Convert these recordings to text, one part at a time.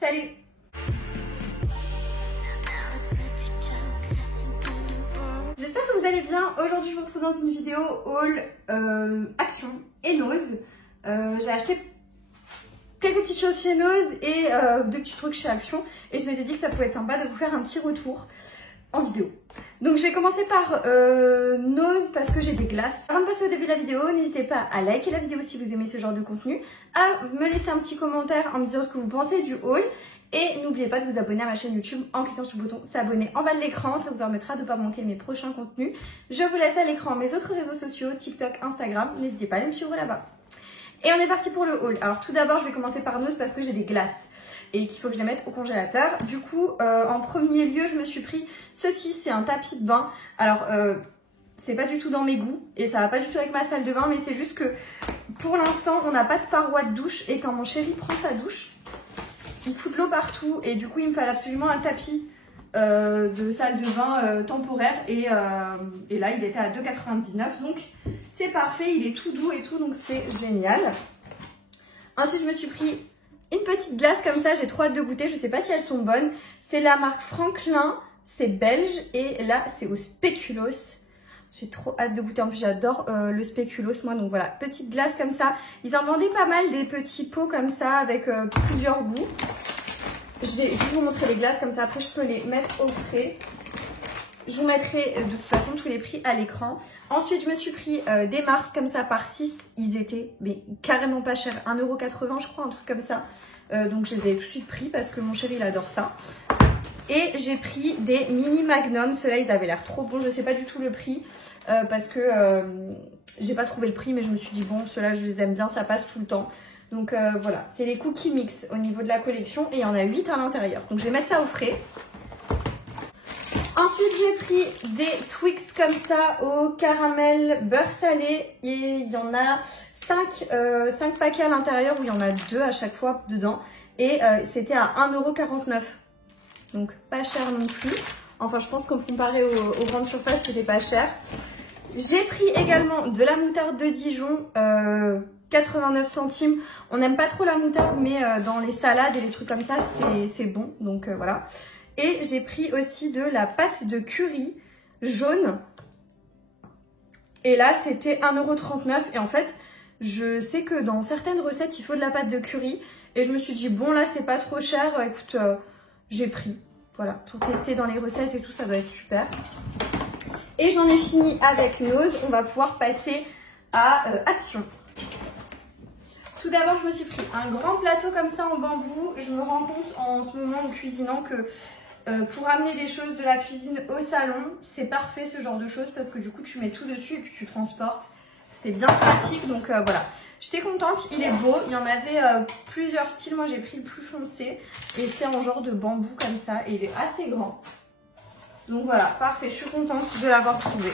Salut! J'espère que vous allez bien. Aujourd'hui je vous retrouve dans une vidéo haul Action et Nose. J'ai acheté quelques petites choses chez Nose et deux petits trucs chez Action. Et je m'étais dit que ça pouvait être sympa de vous faire un petit retour en vidéo. Donc je vais commencer par Nose parce que j'ai des glaces. Avant de passer au début de la vidéo, n'hésitez pas à liker la vidéo si vous aimez ce genre de contenu, à me laisser un petit commentaire en me disant ce que vous pensez du haul. Et n'oubliez pas de vous abonner à ma chaîne YouTube en cliquant sur le bouton s'abonner en bas de l'écran, ça vous permettra de ne pas manquer mes prochains contenus. Je vous laisse à l'écran mes autres réseaux sociaux, TikTok, Instagram, n'hésitez pas à aller me suivre là-bas. Et on est parti pour le haul. Alors tout d'abord je vais commencer par Nose parce que j'ai des glaces et qu'il faut que je les mette au congélateur. Du coup en premier lieu je me suis pris ceci, c'est un tapis de bain. Alors c'est pas du tout dans mes goûts et ça va pas du tout avec ma salle de bain, mais c'est juste que pour l'instant on n'a pas de paroi de douche et quand mon chéri prend sa douche, il fout de l'eau partout et du coup il me fallait absolument un tapis de salle de bain temporaire et là il était à 2,99 donc c'est parfait, il est tout doux et tout donc c'est génial. Ensuite je me suis pris une petite glace comme ça, j'ai trop hâte de goûter, je sais pas si elles sont bonnes. C'est la marque Franklin, c'est belge et là c'est au spéculoos. J'ai trop hâte de goûter, en plus j'adore le spéculoos moi, donc voilà, petite glace comme ça. Ils en vendaient pas mal des petits pots comme ça avec plusieurs goûts. Je vais juste vous montrer les glaces comme ça, après je peux les mettre au frais. Je vous mettrai de toute façon tous les prix à l'écran. Ensuite je me suis pris des Mars comme ça par 6, ils étaient mais carrément pas chers, 1,80 € je crois, un truc comme ça. Donc je les ai tout de suite pris parce que mon chéri il adore ça. Et j'ai pris des mini magnum, ceux-là ils avaient l'air trop bons, je sais pas du tout le prix parce que j'ai pas trouvé le prix, mais je me suis dit bon ceux-là je les aime bien, ça passe tout le temps. Donc voilà, c'est les cookies mix au niveau de la collection et il y en a 8 à l'intérieur, donc je vais mettre ça au frais. Ensuite j'ai pris des Twix comme ça au caramel beurre salé et il y en a 5 paquets à l'intérieur où il y en a 2 à chaque fois dedans et c'était à 1,49 €. Donc pas cher non plus. Enfin je pense qu'en comparé aux grandes surfaces c'était pas cher. J'ai pris également de la moutarde de Dijon, 89 centimes. On n'aime pas trop la moutarde mais dans les salades et les trucs comme ça c'est bon. Donc voilà. Et j'ai pris aussi de la pâte de curry jaune. Et là c'était 1,39 € et en fait je sais que dans certaines recettes il faut de la pâte de curry. Et je me suis dit bon là c'est pas trop cher, écoute... j'ai pris, voilà, pour tester dans les recettes et tout, ça doit être super. Et j'en ai fini avec Nose, on va pouvoir passer à Action. Tout d'abord, je me suis pris un grand plateau comme ça en bambou. Je me rends compte en ce moment en cuisinant que pour amener des choses de la cuisine au salon, c'est parfait ce genre de choses parce que du coup, tu mets tout dessus et puis tu transportes. C'est bien pratique, donc voilà. J'étais contente, il est beau, il y en avait plusieurs styles, moi j'ai pris le plus foncé et c'est en genre de bambou comme ça et il est assez grand. Donc voilà, parfait, je suis contente de l'avoir trouvé.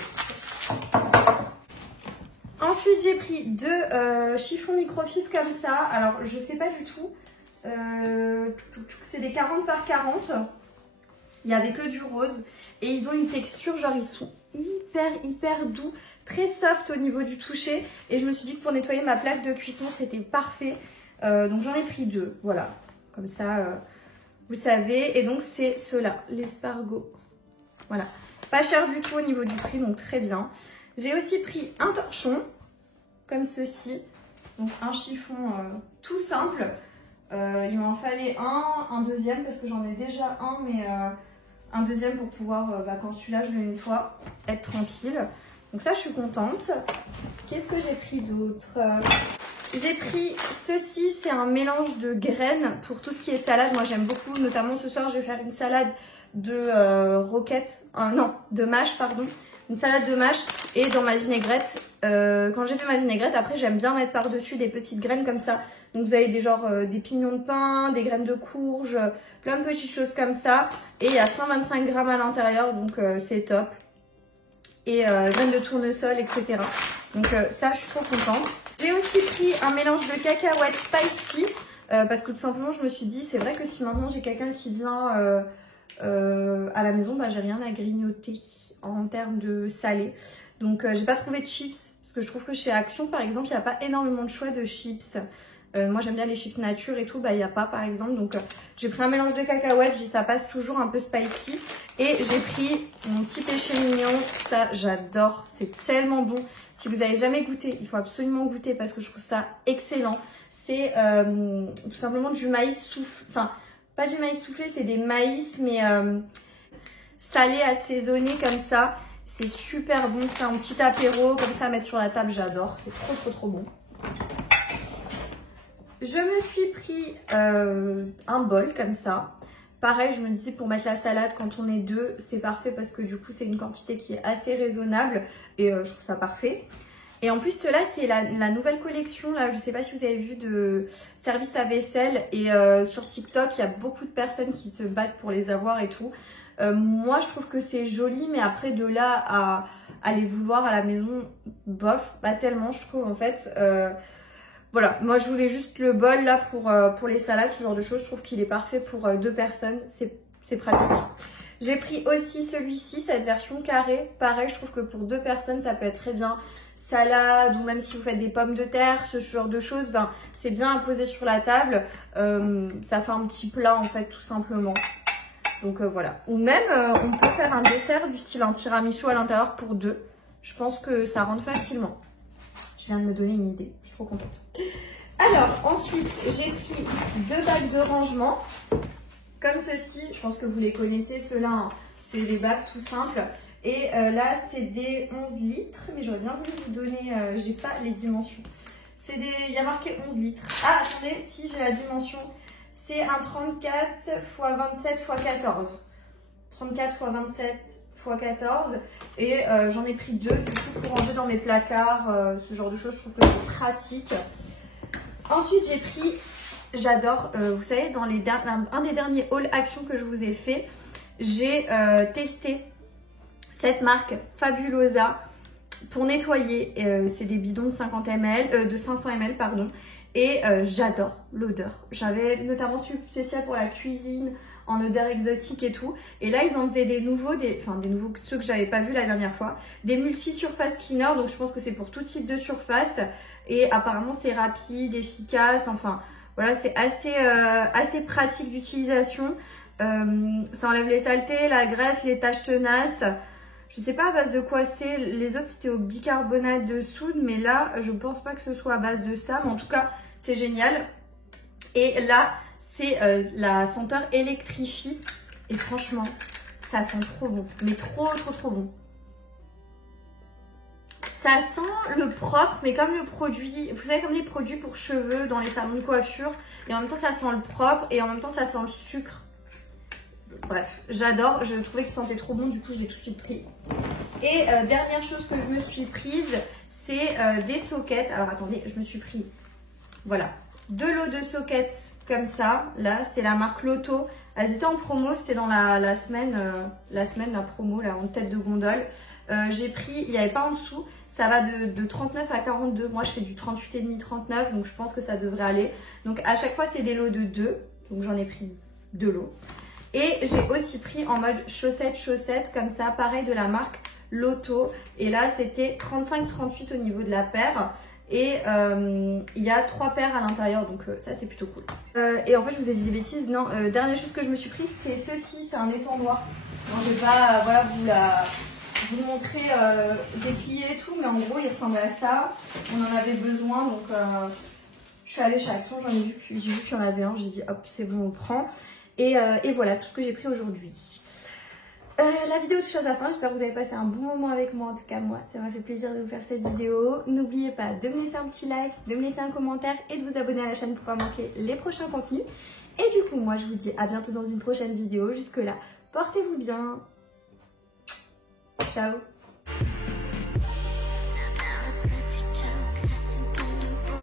Ensuite j'ai pris deux chiffons microfibre comme ça, alors je sais pas du tout, c'est des 40 par 40, il n'y avait que du rose et ils ont une texture, genre ils sont hyper doux. Très soft au niveau du toucher et je me suis dit que pour nettoyer ma plaque de cuisson c'était parfait, donc j'en ai pris deux, voilà, comme ça vous savez. Et donc c'est ceux-là, l'espargot, voilà, pas cher du tout au niveau du prix, donc très bien. J'ai aussi pris un torchon comme ceci, donc un chiffon tout simple, il m'en fallait un deuxième parce que j'en ai déjà un, mais un deuxième pour pouvoir, quand celui-là je le nettoie, être tranquille. Donc ça je suis contente. Qu'est-ce que j'ai pris d'autre? J'ai pris ceci, c'est un mélange de graines pour tout ce qui est salade. Moi j'aime beaucoup, notamment ce soir je vais faire une salade de roquettes, non, de mâche pardon. Une salade de mâche et dans ma vinaigrette, quand j'ai fait ma vinaigrette, après j'aime bien mettre par-dessus des petites graines comme ça. Donc vous avez des pignons de pain, des graines de courge, plein de petites choses comme ça. Et il y a 125 grammes à l'intérieur, donc c'est top. Et graines de tournesol, etc. Donc ça, je suis trop contente. J'ai aussi pris un mélange de cacahuètes spicy parce que tout simplement, je me suis dit, c'est vrai que si maintenant j'ai quelqu'un qui vient à la maison, j'ai rien à grignoter en termes de salé. Donc j'ai pas trouvé de chips parce que je trouve que chez Action, par exemple, il n'y a pas énormément de choix de chips. Moi j'aime bien les chips nature et tout, bah il n'y a pas par exemple. Donc j'ai pris un mélange de cacahuètes, je dis ça passe toujours un peu spicy. Et j'ai pris mon petit péché mignon, ça j'adore, c'est tellement bon. Si vous n'avez jamais goûté, il faut absolument goûter parce que je trouve ça excellent. C'est tout simplement du maïs soufflé, enfin pas du maïs soufflé, c'est des maïs mais salés, assaisonnés comme ça. C'est super bon, c'est un petit apéro comme ça à mettre sur la table, j'adore, c'est trop bon. Je me suis pris un bol comme ça. Pareil, je me disais pour mettre la salade quand on est deux, c'est parfait parce que du coup c'est une quantité qui est assez raisonnable et je trouve ça parfait. Et en plus cela c'est la nouvelle collection, là je sais pas si vous avez vu, de service à vaisselle et sur TikTok il y a beaucoup de personnes qui se battent pour les avoir et tout. Moi je trouve que c'est joli, mais après de là à les vouloir à la maison, bof, pas tellement je trouve en fait. Voilà, moi je voulais juste le bol là pour les salades, ce genre de choses. Je trouve qu'il est parfait pour 2 personnes, c'est pratique. J'ai pris aussi celui-ci, cette version carrée. Pareil, je trouve que pour 2 personnes, ça peut être très bien. Salade ou même si vous faites des pommes de terre, ce genre de choses, ben, c'est bien à poser sur la table. Ça fait un petit plat en fait, tout simplement. Donc voilà. Ou même, on peut faire un dessert du style un tiramisu à l'intérieur pour 2. Je pense que ça rentre facilement. Je viens de me donner une idée, je suis trop contente. Alors, ensuite, j'ai pris 2 bacs de rangement, comme ceci. Je pense que vous les connaissez, ceux-là, hein. C'est des bacs tout simples. Et là, c'est des 11 litres, mais j'aurais bien voulu vous donner, j'ai pas les dimensions. Il y a marqué 11 litres. Ah, attendez, si j'ai la dimension, c'est un 34 x 27 x 14. 34 x 27 x 14 et j'en ai pris 2 du coup pour ranger dans mes placards, ce genre de choses, je trouve que c'est pratique. Ensuite j'ai pris, j'adore, vous savez, dans un des derniers haul action que je vous ai fait, j'ai testé cette marque Fabulosa pour nettoyer. C'est des bidons de 50 ml, de 500 ml pardon, et j'adore l'odeur. J'avais notamment celui spécial pour la cuisine en odeur exotique et tout. Et là, ils en faisaient des nouveaux, ceux que j'avais pas vu la dernière fois. Des multi-surface cleaner, donc je pense que c'est pour tout type de surface. Et apparemment, c'est rapide, efficace, enfin, voilà, c'est assez pratique d'utilisation. Ça enlève les saletés, la graisse, les taches tenaces. Je sais pas à base de quoi c'est. Les autres, c'était au bicarbonate de soude, mais là, je pense pas que ce soit à base de ça. Mais en tout cas, c'est génial. Et là, c'est la senteur électrifie. Et franchement, ça sent trop bon. Mais trop bon. Ça sent le propre, mais comme le produit, vous savez, comme les produits pour cheveux dans les salons de coiffure. Et en même temps, ça sent le propre et en même temps, ça sent le sucre. Bref, j'adore. Je trouvais que ça sentait trop bon, du coup, je l'ai tout de suite pris. Et dernière chose que je me suis prise, c'est des sockets. Alors, attendez, je me suis pris, voilà, 2 lots de sockets comme ça. Là, c'est la marque Lotto. Elles étaient en promo, c'était dans la semaine, la promo, là, en tête de gondole. J'ai pris, il n'y avait pas en dessous. Ça va de 39 à 42. Moi, je fais du 38,5, 39. Donc, je pense que ça devrait aller. Donc, à chaque fois, c'est des lots de 2. Donc, j'en ai pris 2 lots. Et j'ai aussi pris en mode chaussettes, comme ça. Pareil de la marque Lotto. Et là, c'était 35-38 au niveau de la paire. Et il y a 3 paires à l'intérieur. Donc, ça, c'est plutôt cool. Et en fait, je vous ai dit des bêtises. Non, dernière chose que je me suis prise, c'est ceci. C'est un étendoir. Non, je vais pas, voilà, vous montrer déplié et tout, mais en gros il ressemble à ça. On en avait besoin, donc je suis allée chez Action, j'ai vu qu'il y en avait un, j'ai dit hop, c'est bon, on prend. Et voilà tout ce que j'ai pris aujourd'hui. La vidéo touche à sa fin, j'espère que vous avez passé un bon moment avec moi. En tout cas moi, ça m'a fait plaisir de vous faire cette vidéo. N'oubliez pas de me laisser un petit like, de me laisser un commentaire et de vous abonner à la chaîne pour pas manquer les prochains contenus. Et du coup moi je vous dis à bientôt dans une prochaine vidéo. Jusque là, portez-vous bien. Ciao.